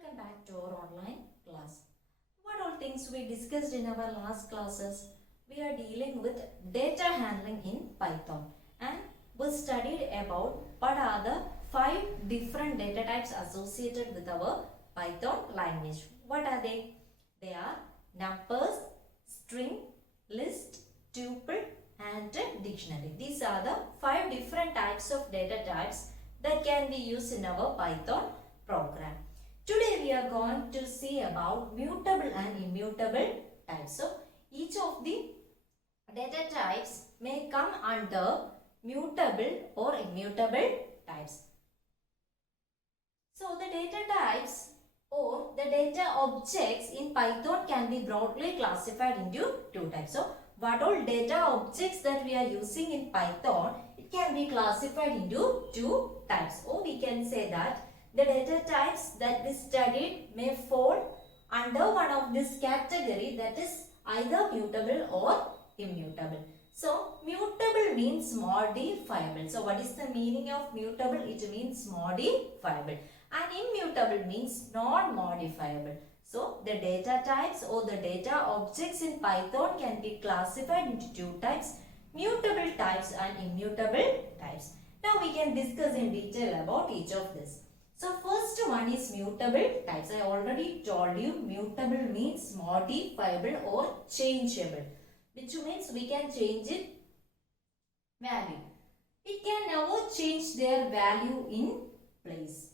Welcome back to our online class. What all things we discussed in our last classes? We are dealing with data handling in Python and we studied about what are the 5 different data types associated with our Python language. What are they? They are numbers, string, list, tuple and dictionary. These are the 5 different types of data types that can be used in our Python program. Today we are going to see about mutable and immutable types. So each of the data types may come under mutable or immutable types. So the data types or the data objects in Python can be broadly classified into 2 types. So what all data objects that we are using in Python, it can be classified into 2 types. Or we can say that the data types that we studied may fall under one of this category, that is either mutable or immutable. So mutable means modifiable. So what is the meaning of mutable? It means modifiable. And immutable means non-modifiable. So the data types or the data objects in Python can be classified into 2 types, mutable types and immutable types. Now we can discuss in detail about each of this. So first one is mutable types. I already told you mutable means modifiable or changeable, which means we can change it value. It can never change their value in place.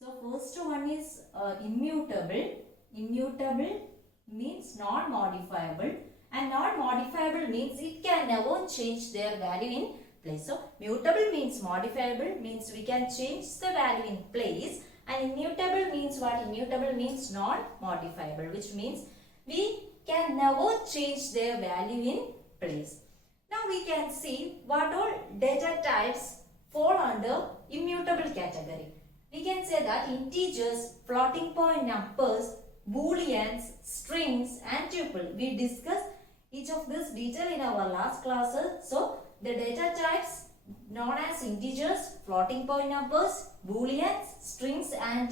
So first one is immutable. Immutable means non-modifiable. And non-modifiable means it can never change their value in place. So mutable means modifiable, means we can change the value in place. And immutable means what? Immutable means non-modifiable, which means we can never change their value in place. Now we can see what all data types fall under immutable category. We can say that integers, floating point numbers, booleans, strings and tuple. We discussed each of this detail in our last classes. So the data types known as integers, floating point numbers, booleans, strings and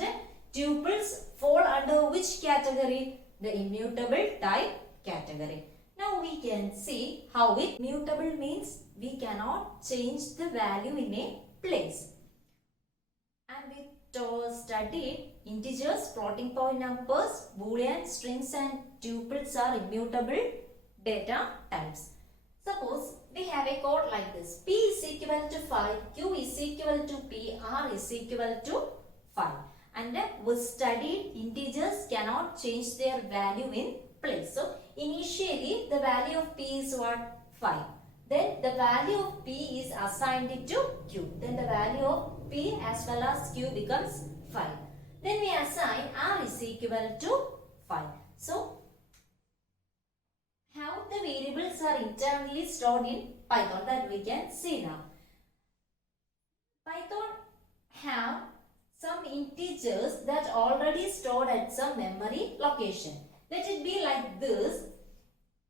tuples fall under which category? The immutable type category. Now we can see how it mutable means we cannot change the value in a place. And we studied integers, floating point numbers, boolean, strings and tuples are immutable data types. Suppose we have a code like this. P is equal to 5, Q is equal to P, R is equal to 5. And we studied integers cannot change their value in place. So initially the value of P is what? 5. Then the value of P is assigned to Q. Then the value of P as well as Q becomes 5. Then we assign R is equal to 5. So how the variables are internally stored in Python, that we can see now. Python have some integers that already stored at some memory location. Let it be like this.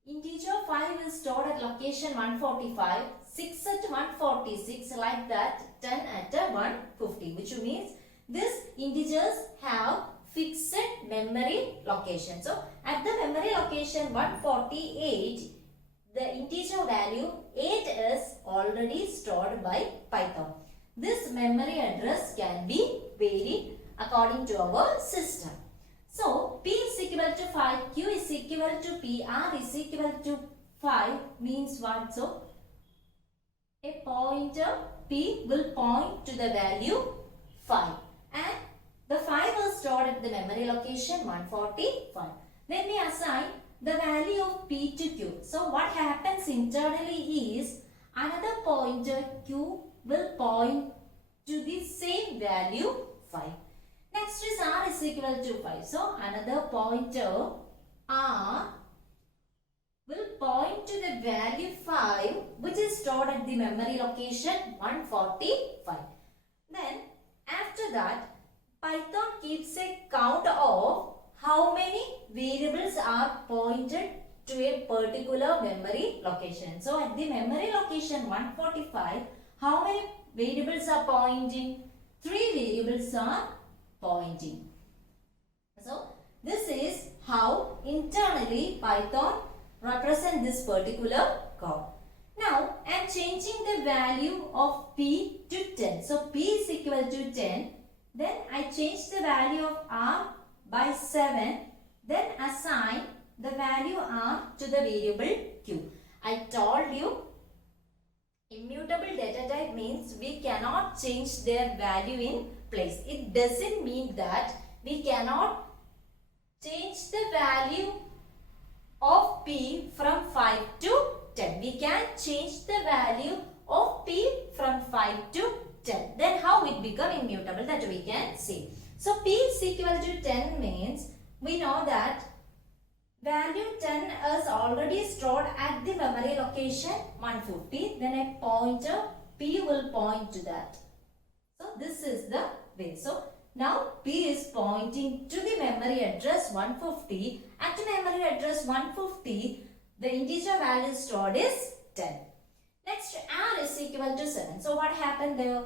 Integer 5 is stored at location 145, 6 at 146, like that 10 at 150, which means these integers have fixed memory location. So at the memory location 148, the integer value 8 is already stored by Python. This memory address can be varied according to our system. So P is equal to 5, Q is equal to P, R is equal to 5 means what? So a pointer P will point to the value 5 and the 5 was stored at the memory location 145. Then we assign the value of P to Q. So what happens internally is another pointer Q will point to the same value 5. Next is R is equal to 5. So another pointer R will point to the value 5 which is stored at the memory location 145. Then after that Python keeps a count of how many variables are pointed to a particular memory location. So at the memory location 145, how many variables are pointing? 3 variables are pointing. So this is how internally Python represent this particular curve. Now I am changing the value of p to 10. So p is equal to 10. Then I change the value of r by 7. Then assign the value r to the variable q. I told you immutable data type means we cannot change their value in place. It doesn't mean that we cannot change the value of p from 5 to 10. We can change the value of p from 5 to 10. Then how it become immutable, that we can see. So p is equal to 10 means we know that value 10 is already stored at the memory location 150. Then a pointer p will point to that. So this is the way. So now p is pointing to the memory address 150. At memory address 150, the integer value stored is 10. Next, r is equal to 7. So what happened there?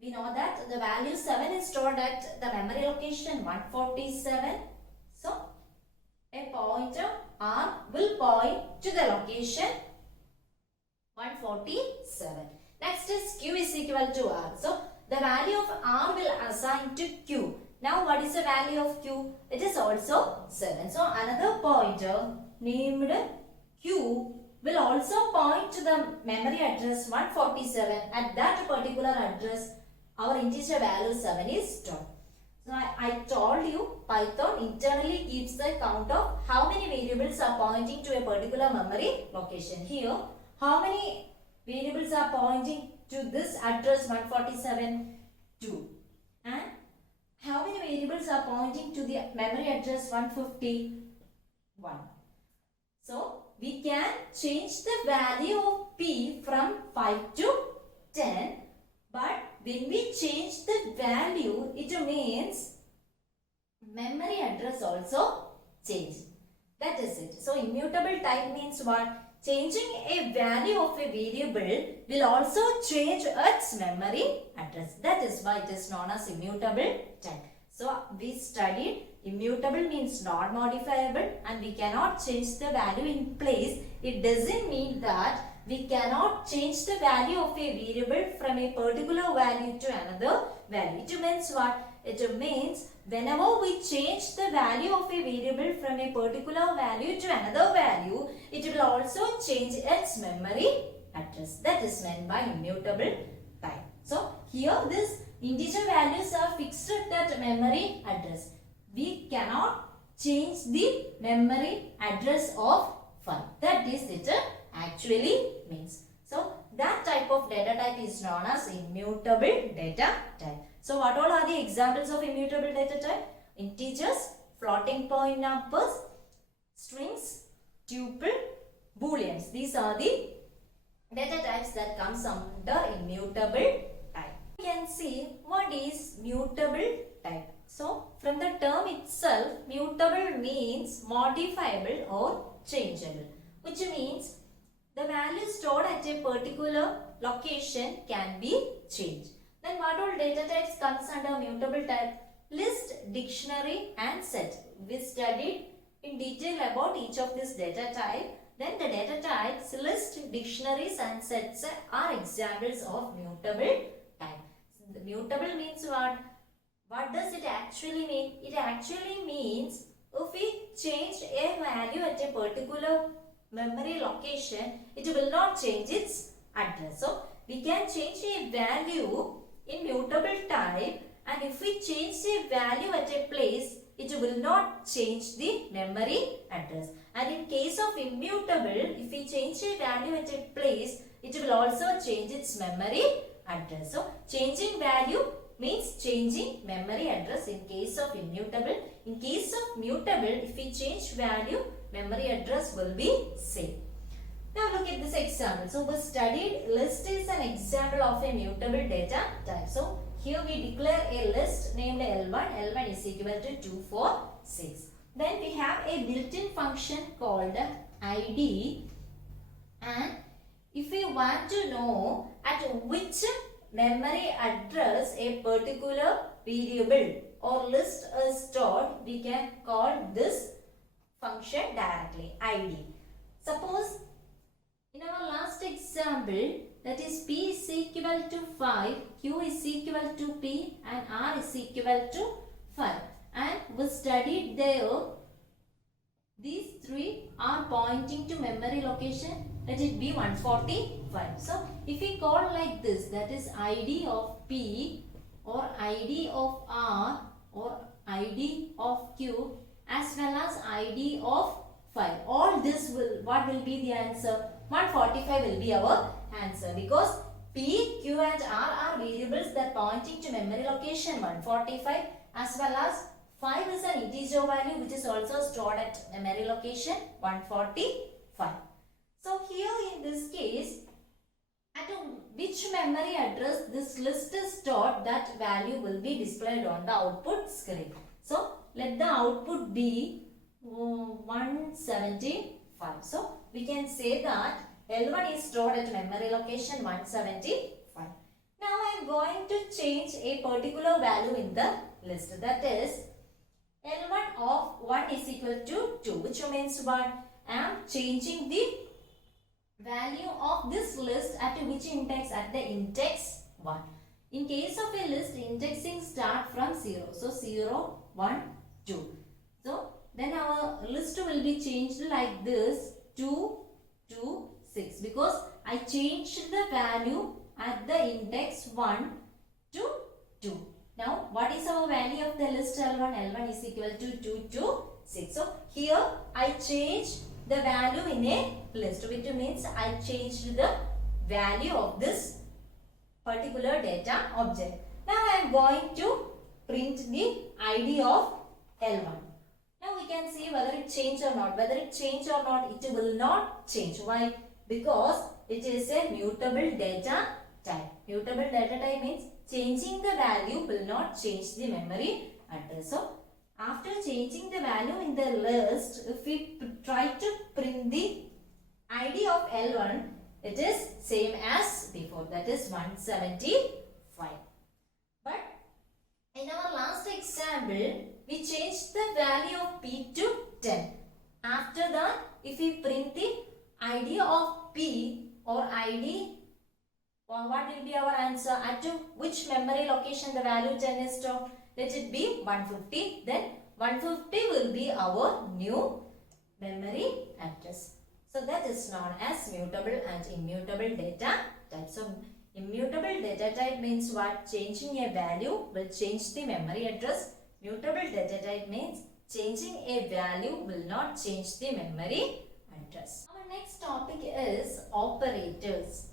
We know that the value 7 is stored at the memory location 147. So a pointer r will point to the location 147. Next is q is equal to r. So the value of r will assign to q. Now what is the value of q? It is also 7. So another pointer named q will also point to the memory address 147. At that particular address, our integer value 7 is stored. So I told you Python internally keeps the count of how many variables are pointing to a particular memory location. Here, how many variables are pointing to this address 147? 2. And how many variables are pointing to the memory address 151? So we can change the value of p from 5 to 10, but when we change the value, it means memory address also change. That is it. So immutable type means what? Changing a value of a variable will also change its memory address. That is why it is known as immutable type. So we studied immutable means non-modifiable and we cannot change the value in place. It doesn't mean that we cannot change the value of a variable from a particular value to another value. It means what? It means whenever we change the value of a variable from a particular value to another value, it will also change its memory address. That is meant by immutable type. So here this integer values are fixed at that memory address. We cannot change the memory address of file. That is it actually means. So that type of data type is known as immutable data type. So what all are the examples of immutable data type? Integers, floating point numbers, strings, tuple, booleans. These are the data types that comes under immutable type. You can see what is mutable type. So from the term itself, mutable means modifiable or changeable, which means the value stored at a particular location can be changed. Then what all data types comes under mutable type? List, dictionary and set. We studied in detail about each of these data type. Then the data types, list, dictionaries and sets are examples of mutable type. The mutable means what? What does it actually mean? It actually means if we change a value at a particular memory location, it will not change its address. So we can change a value in mutable type, and if we change a value at a place, it will not change the memory address. And in case of immutable, if we change a value at a place, it will also change its memory address. So changing value means changing memory address in case of immutable. In case of mutable, if we change value, memory address will be same. Now look at this example. So we studied list is an example of a mutable data type. So here we declare a list named L1. L1 is equal to 2, 4, 6. Then we have a built-in function called ID, and if we want to know at which memory address a particular variable or list is stored, we can call this function directly, id. Suppose in our last example, that is p is equal to 5, q is equal to p and r is equal to 5. And we studied there, these three are pointing to memory location, let it be 145. So if we call like this, that is id of p or id of r or id of q as well as id of 5. All this will, what will be the answer? 145 will be our answer, because p, q and r are variables that pointing to memory location 145, as well as 5 is an integer value which is also stored at memory location 145. So here in this case, at which memory address this list is stored, that value will be displayed on the output screen. So let the output be 175. So we can say that L1 is stored at memory location 175. Now I am going to change a particular value in the list, that is L1 of 1 is equal to 2, which means what? I am changing the value of this list at which index? At the index 1. In case of a list, indexing start from 0. So 0, 1, 2. So then our list will be changed like this, 2, 2, 6, because I changed the value at the index 1 to 2. Now what is our value of the list L1? L1 is equal to 2 to 6. So here I change the value in a list, which means I changed the value of this particular data object. Now I am going to print the ID of L1. Now we can see whether it changed or not. Whether it changed or not, it will not change. Why? Because it is a mutable data type. Mutable data type means changing the value will not change the memory address. So after changing the value in the list, if we try to print the ID of L1, it is same as before, that is 175. But in our last example, we changed the value of P to 10. After that, if we print the ID of P or ID, what will be our answer? At which memory location the value 10 is stored? Let it be 150. Then 150 will be our new memory address. So that is known as mutable and immutable data type. So immutable data type means what? Changing a value will change the memory address. Mutable data type means changing a value will not change the memory address. Our next topic is operators.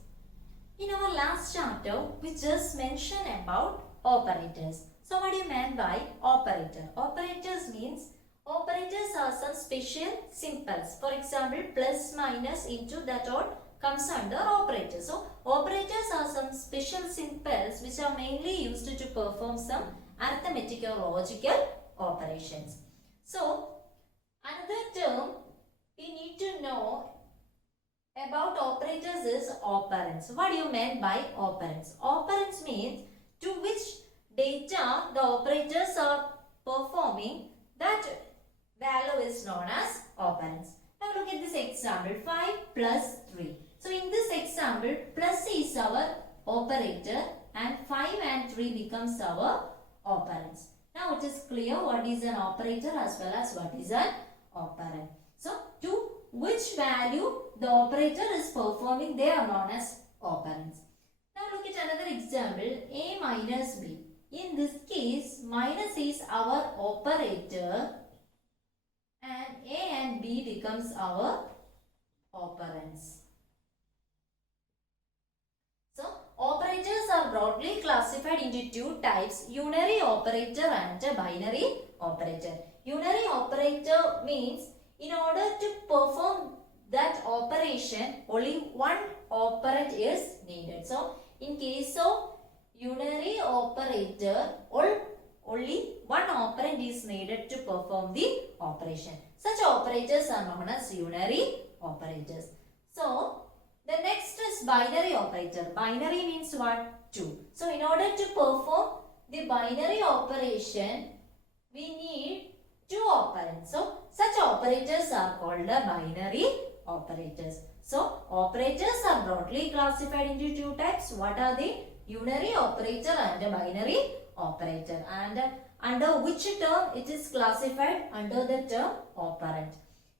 In our last chapter, we just mentioned about operators. So what do you mean by operator? Operators means operators are some special symbols. For example, plus, minus, into, that all comes under operators. So operators are some special symbols which are mainly used to perform some arithmetic or logical operations. So another term we need to know about operators is operands. What do you mean by operands? Operands means to which data the operators are performing, that value is known as operands. Now look at this example, 5 plus 3. So in this example, plus is our operator and 5 and 3 becomes our operands. Now it is clear what is an operator as well as what is an operand. So to which value the operator is performing, they are known as operands. Now look at another example, a minus b. In this case, minus is our operator and a and b becomes our operands. So operators are broadly classified into two types, unary operator and a binary operator. Unary operator means in order to perform that operation, only one operand is needed. So in case of unary operator, only one operand is needed to perform the operation. Such operators are known as unary operators. So the next is binary operator. Binary means what? 2. So in order to perform the binary operation, we need 2 operands. So such operators are called the binary operators. So operators are broadly classified into 2 types. What are they? Unary operator and a binary operator. And under which term it is classified? Under the term operand.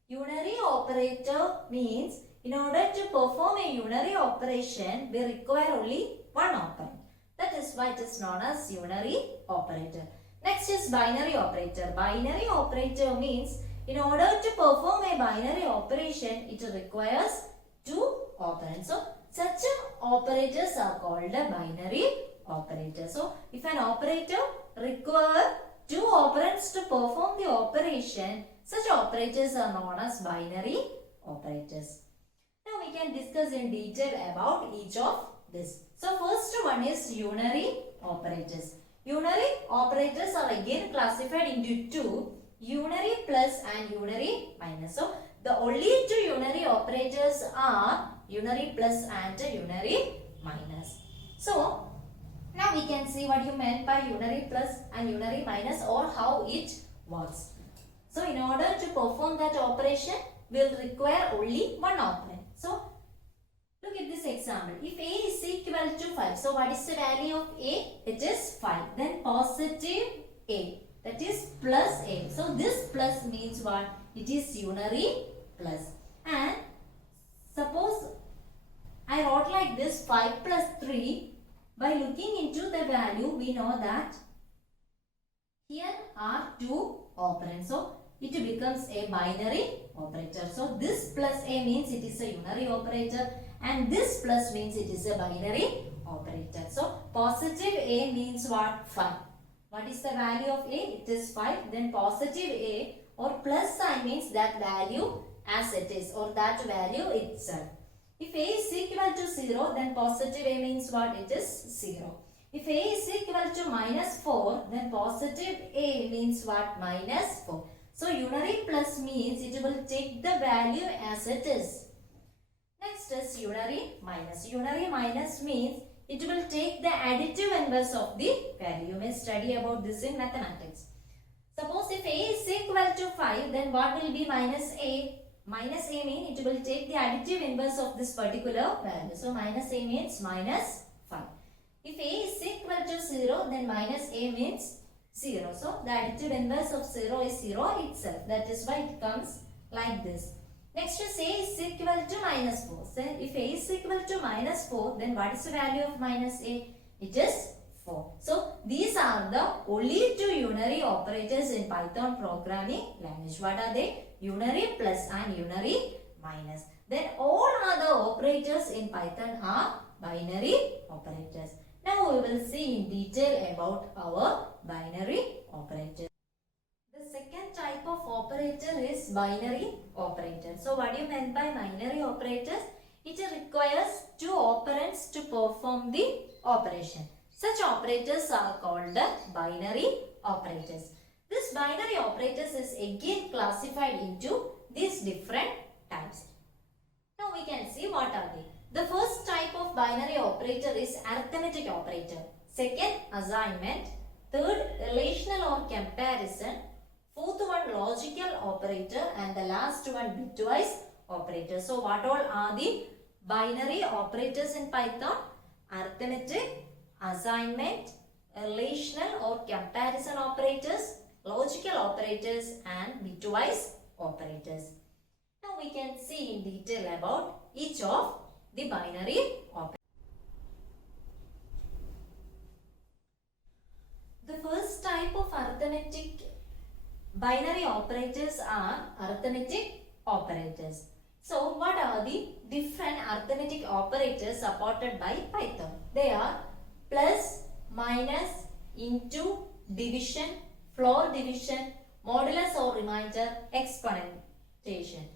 Unary operator means in order to perform a unary operation, we require only one operand. That is why it is known as unary operator. Next is binary operator. Binary operator means in order to perform a binary operation, it requires 2 operands. So such operators are called a binary operator. So if an operator requires 2 operands to perform the operation, such operators are known as binary operators. Now we can discuss in detail about each of this. So first one is unary operators. Unary operators are again classified into 2, unary plus and unary minus. So the only 2 unary operators are unary plus and unary minus. So now we can see what you meant by unary plus and unary minus or how it works. So in order to perform that operation, we will require only one operand. So look at this example. If A is equal to 5, so what is the value of A? It is 5. Then positive A, that is plus A. So this plus means what? It is unary plus. And suppose I wrote like this 5 plus 3. By looking into the value, we know that here are 2 operands. So it becomes a binary operator. So this plus A means it is a unary operator and this plus means it is a binary operator. So positive A means what? 5. What is the value of A? It is 5. Then positive A or plus sign means that value as it is or that value itself. If A is equal to 0, then positive A means what? It is 0. If A is equal to minus 4, then positive A means what? Minus 4. So unary plus means it will take the value as it is. Next is unary minus. Unary minus means it will take the additive inverse of the value. You may study about this in mathematics. Suppose if A is equal to 5, then what will be minus A? Minus A means it will take the additive inverse of this particular value. So minus A means minus 5. If A is equal to 0, then minus A means 0. So the additive inverse of 0 is 0 itself. That is why it comes like this. Next is A is equal to minus 4. So if A is equal to minus 4, then what is the value of minus A? It is 4. So these are the only 2 unary operators in Python programming language. What are they? Unary plus and unary minus. Then all other operators in Python are binary operators. Now we will see in detail about our binary operators. The second type of operator is binary operator. So what do you mean by binary operators? It requires 2 operands to perform the operation. Such operators are called the binary operators. This binary operators is again classified into these different types. Now we can see what are they. The first type of binary operator is arithmetic operator. Second, assignment. Third, relational or comparison. Fourth one, logical operator. And the last one, bitwise operator. So what all are the binary operators in Python? Arithmetic, assignment, relational or comparison operators, logical operators and bitwise operators. Now we can see in detail about each of the binary operators. The first type of arithmetic binary operators are arithmetic operators. So what are the different arithmetic operators supported by Python? They are plus, minus, into, division, floor division, modulus or remainder, exponentation.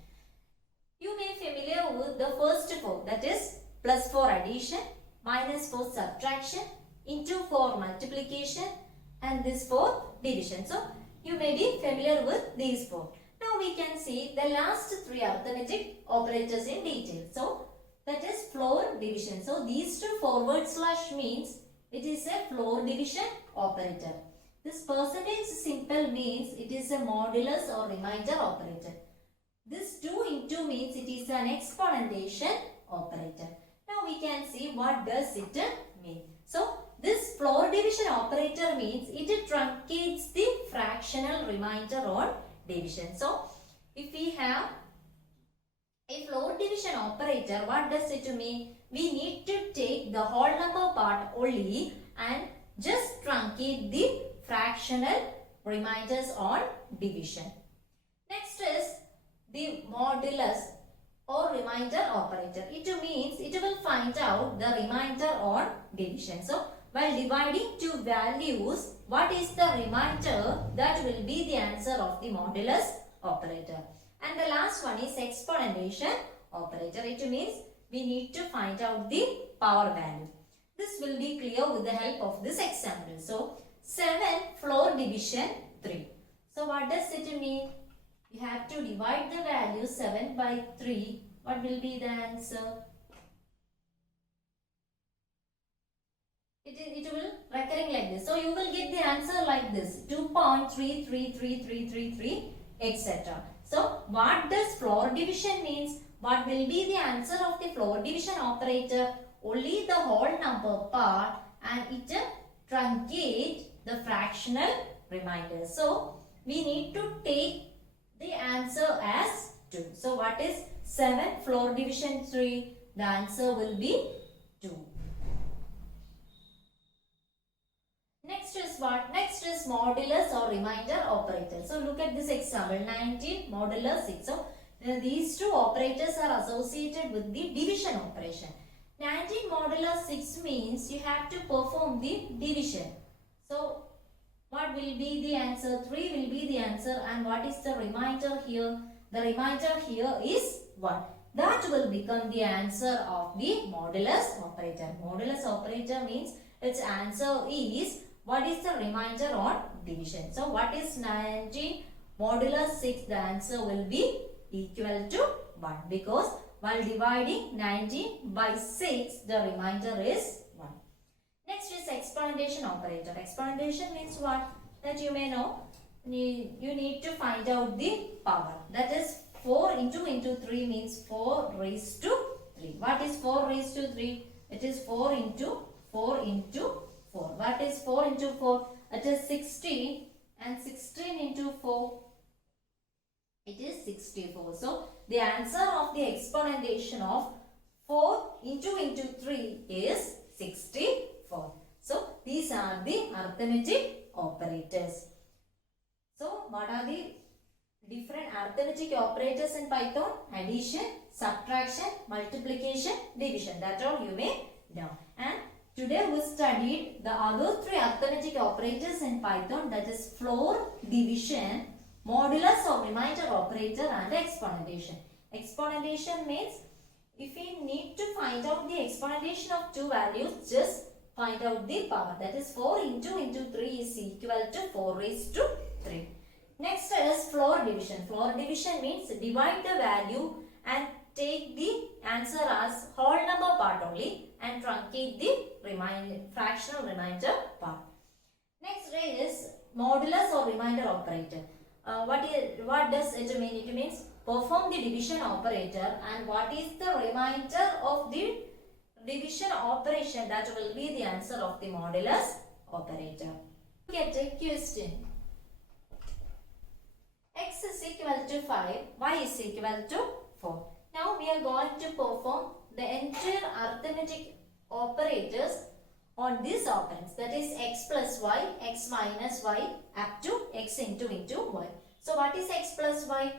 You may be familiar with the first 4, that is plus for addition, minus for subtraction, into for multiplication and this for division. So you may be familiar with these 4. Now we can see the last 3 arithmetic operators in detail. So that is floor division. So these 2 forward slash means It is a floor division operator. This percentage simple means it is a modulus or remainder operator. This 2 into means it is an exponentation operator. Now we can see what does it mean. So this floor division operator means it truncates the fractional remainder on division. So if we have a floor division operator, what does it mean? We need to take the whole number part only and just truncate the fractional remainders on division. Next is the modulus or remainder operator. It means it will find out the remainder on division. So while dividing two values, what is the remainder? That will be the answer of the modulus operator. And the last one is exponentation operator. It means we need to find out the power value. This will be clear with the help of this example. So 7 floor division 3. So what does it mean? You have to divide the value 7 by 3. What will be the answer? It will recurring like this. So you will get the answer like this. 2.33333, etc. So what does floor division means? What will be the answer of the floor division operator? Only the whole number part, and it truncate the fractional remainder. So we need to take the answer as 2. So what is 7 floor division 3? The answer will be 2. Next is what? Next is modulus or remainder operator. So look at this example, 19 modulus 6. So these two operators are associated with the division operation. 19 modulus 6 means you have to perform the division. So what will be the answer? 3 will be the answer. And what is the remainder here? The remainder here is 1. That will become the answer of the modulus operator. Modulus operator means its answer is what is the remainder on division. So what is 19 modulus 6? The answer will be equal to 1, because while dividing 19 by 6, the remainder is 1. Next is exponentation operator. Exponentation means what? That you may know. You need to find out the power. That is 4 into 3 means 4 raised to 3. What is 4 raised to 3? It is 4 into 4 into 4. What is 4 into 4? It is 16, and 16 into 4, it is 64. So the answer of the exponentation of 4 into 3 is 64. So these are the arithmetic operators. So what are the different arithmetic operators in Python? Addition, subtraction, multiplication, division. That all you may know. And today we studied the other 3 arithmetic operators in Python, that is floor, division, modulus or remainder operator, and exponentation. Exponentation means if we need to find out the exponentation of two values, just find out the power. That is 4 into 3 is equal to 4 raised to 3. Next is floor division. Floor division means divide the value and take the answer as whole number part only and truncate the fractional remainder part. Next is modulus or remainder operator. What does it mean? It means perform the division operator, and what is the remainder of the division operation? That will be the answer of the modulus operator. Get a question. X is equal to 5, y is equal to 4. Now we are going to perform the entire arithmetic operators on these operands, that is x plus y, x minus y, up to x into y. So what is x plus y?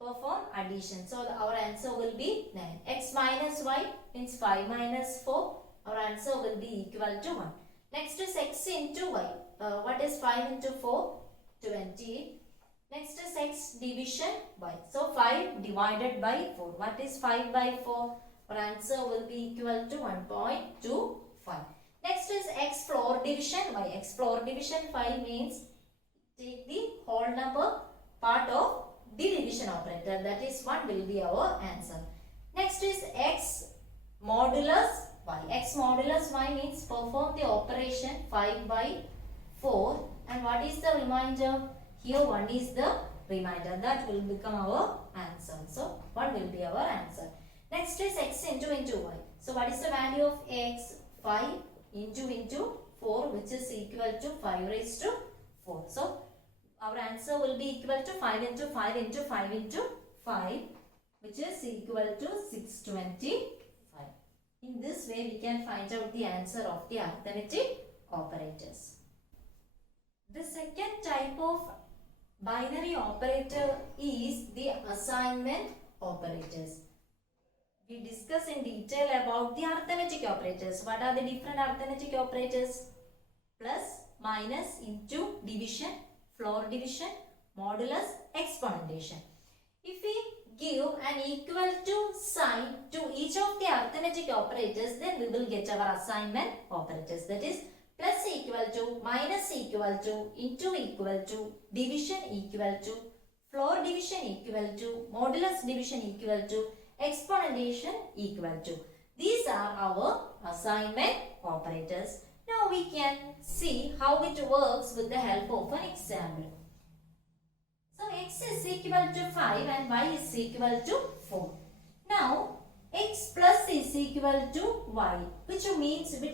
Perform addition. So our answer will be 9. X minus y means 5 minus 4. Our answer will be equal to 1. Next is x into y. What is 5 into 4? 20. Next is x division y. So 5 divided by 4. What is 5 by 4? Our answer will be equal to 1.25. Next is x floor division y. X floor division 5 means take the whole number part of the division operator. That is 1 will be our answer. Next is x modulus y. X modulus y means perform the operation 5 by 4. And what is the remainder? Here 1 is the remainder. That will become our answer. So 1 will be our answer. Next is x into y. So what is the value of x? 5 into 4, which is equal to 5 raised to 4. So our answer will be equal to 5 into 5 into 5 into 5, which is equal to 625. In this way, we can find out the answer of the arithmetic operators. The second type of binary operator is the assignment operators. We discuss in detail about the arithmetic operators. What are the different arithmetic operators? Plus, minus, into, division, floor division, modulus, exponentation. If we give an equal to sign to each of the arithmetic operators, then we will get our assignment operators. That is, plus equal to, minus equal to, into equal to, division equal to, floor division equal to, modulus division equal to, exponentation equal to. These are our assignment operators. Now we can see how it works with the help of an example. So x is equal to 5 and y is equal to 4. Now x plus is equal to y, which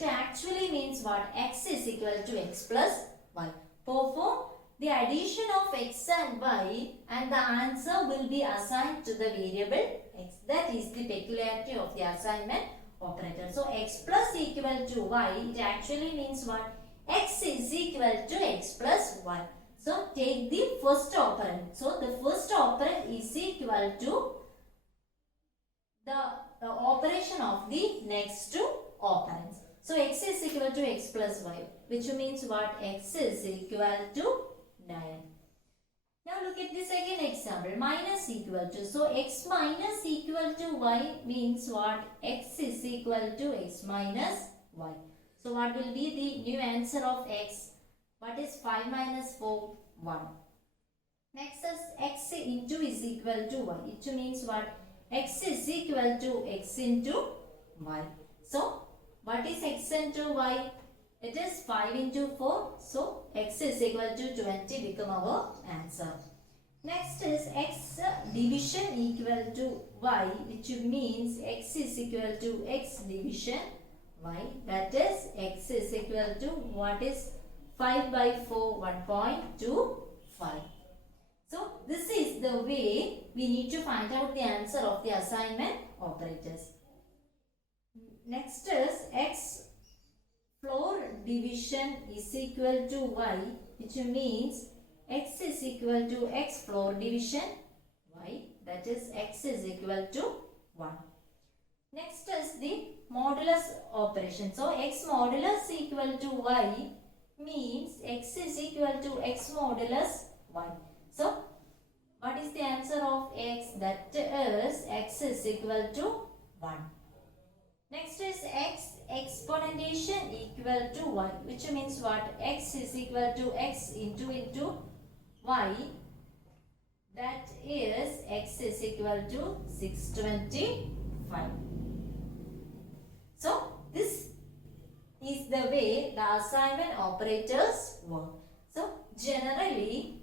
actually means what? X is equal to x plus y. Perform the addition of x and y and the answer will be assigned to the variable x. That is the peculiarity of the assignment operator. So x plus equal to y, it actually means what? X is equal to x plus y. So take the first operand. So the first operand is equal to the operation of the next two operands. So x is equal to x plus y, which means what? X is equal to 9. Now look at the second example, minus equal to. So x minus equal to y means what? X is equal to x minus y. So what will be the new answer of x? What is 5 minus 4? 1. Next is x into is equal to y. It means what? X is equal to x into y. So what is x into y? It is 5 into 4. So x is equal to 20 become our answer. Next is x division equal to y, which means x is equal to x division y. That is x is equal to what is 5 by 4, 1.25. So this is the way we need to find out the answer of the assignment operators. Next is x floor division is equal to y, which means x is equal to x floor division y. That is x is equal to 1. Next is the modulus operation. So x modulus equal to y means x is equal to x modulus y. So what is the answer of x? That is x is equal to 1. Next is x exponentation equal to y, which means what? X is equal to x into y. That is x is equal to 625. So this is the way the assignment operators work. So generally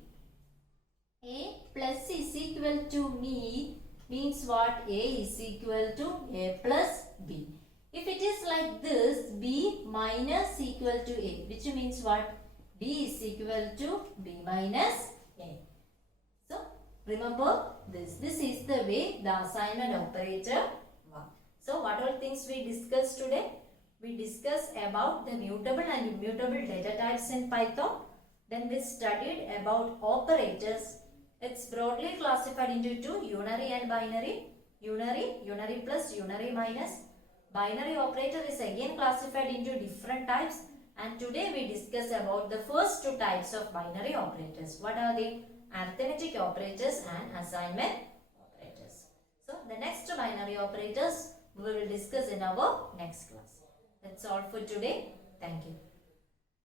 a plus is equal to me means what? A is equal to a plus b. If it is like this, b minus equal to a, which means what? B is equal to b minus a. So remember this. This is the way the assignment operator works. So what all things we discussed today? We discussed about the mutable and immutable data types in Python. Then we studied about operators. It's broadly classified into two, unary and binary. Unary plus, unary minus. Binary operator is again classified into different types. And today we discuss about the first two types of binary operators. What are they? Arithmetic operators and assignment operators. So the next binary operators we will discuss in our next class. That's all for today. Thank you.